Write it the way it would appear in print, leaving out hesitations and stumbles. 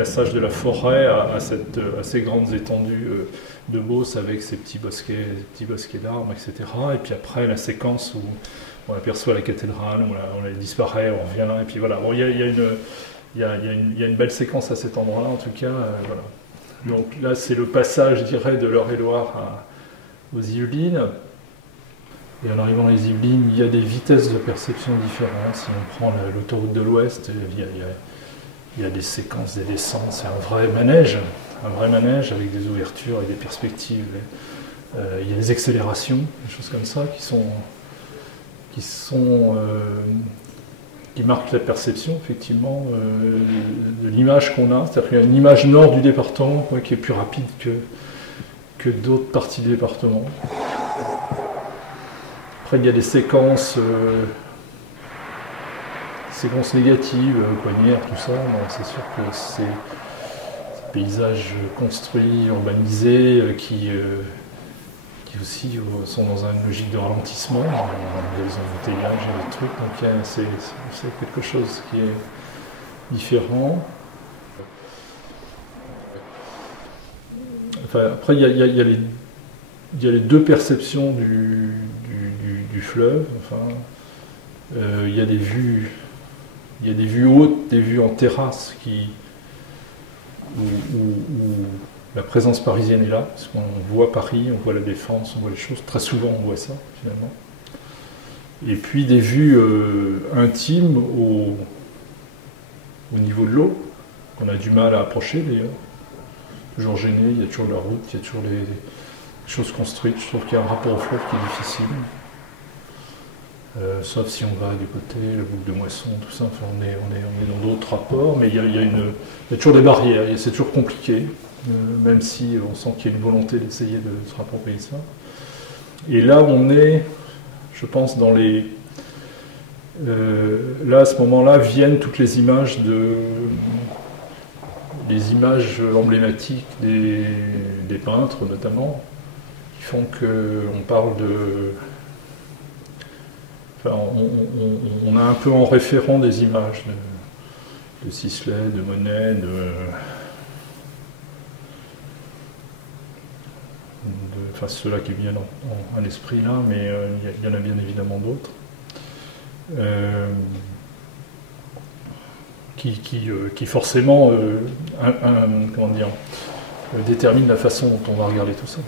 passage de la forêt à ces grandes étendues de Beauce avec ces petits bosquets d'arbres, etc. Et puis après, la séquence où on aperçoit la cathédrale, on la disparaît, on revient là, et puis voilà. Bon, il y a une belle séquence à cet endroit-là, en tout cas. Voilà. Donc là, c'est le passage, je dirais, de l'Eure-et-Loir aux Yvelines. Et en arrivant dans les Yvelines, il y a des vitesses de perception différentes. Si on prend l'autoroute de l'Ouest, il y a des séquences, des descentes. C'est un vrai manège avec des ouvertures et des perspectives. Il y a des accélérations, des choses comme ça qui marquent la perception, effectivement, de l'image qu'on a. C'est-à-dire qu'il y a une image nord du département qui est plus rapide que d'autres parties du département. Après, il y a des séquences négatives, Coignères, tout ça. C'est sûr que ces paysages construits, urbanisés, qui aussi sont dans une logique de ralentissement. Il y a des embouteillages, il y a des trucs, donc c'est quelque chose qui est différent. Enfin, après, il y a les deux perceptions du fleuve. Enfin, il y a des vues hautes, des vues en terrasse où la présence parisienne est là, parce qu'on voit Paris, on voit la Défense, on voit les choses. Très souvent, on voit ça, finalement. Et puis des vues intimes au niveau de l'eau, qu'on a du mal à approcher, d'ailleurs. Toujours gêné, il y a toujours de la route, il y a toujours des choses construites. Je trouve qu'il y a un rapport au fleuve qui est difficile. Sauf si on va du côté, le bouc de Moisson, tout ça, enfin, on est dans d'autres rapports, mais il y a toujours des barrières, c'est toujours compliqué, même si on sent qu'il y a une volonté d'essayer de se rapproprier ça. Et là, on est, je pense, dans les... là, à ce moment-là, viennent toutes les images emblématiques des peintres, notamment, qui font qu'on parle de... Enfin, on a un peu en référent des images de Sisley, de Monet, enfin ceux-là qui viennent en esprit là, mais il y en a bien évidemment d'autres, qui forcément comment dire, déterminent la façon dont on va regarder tout ça.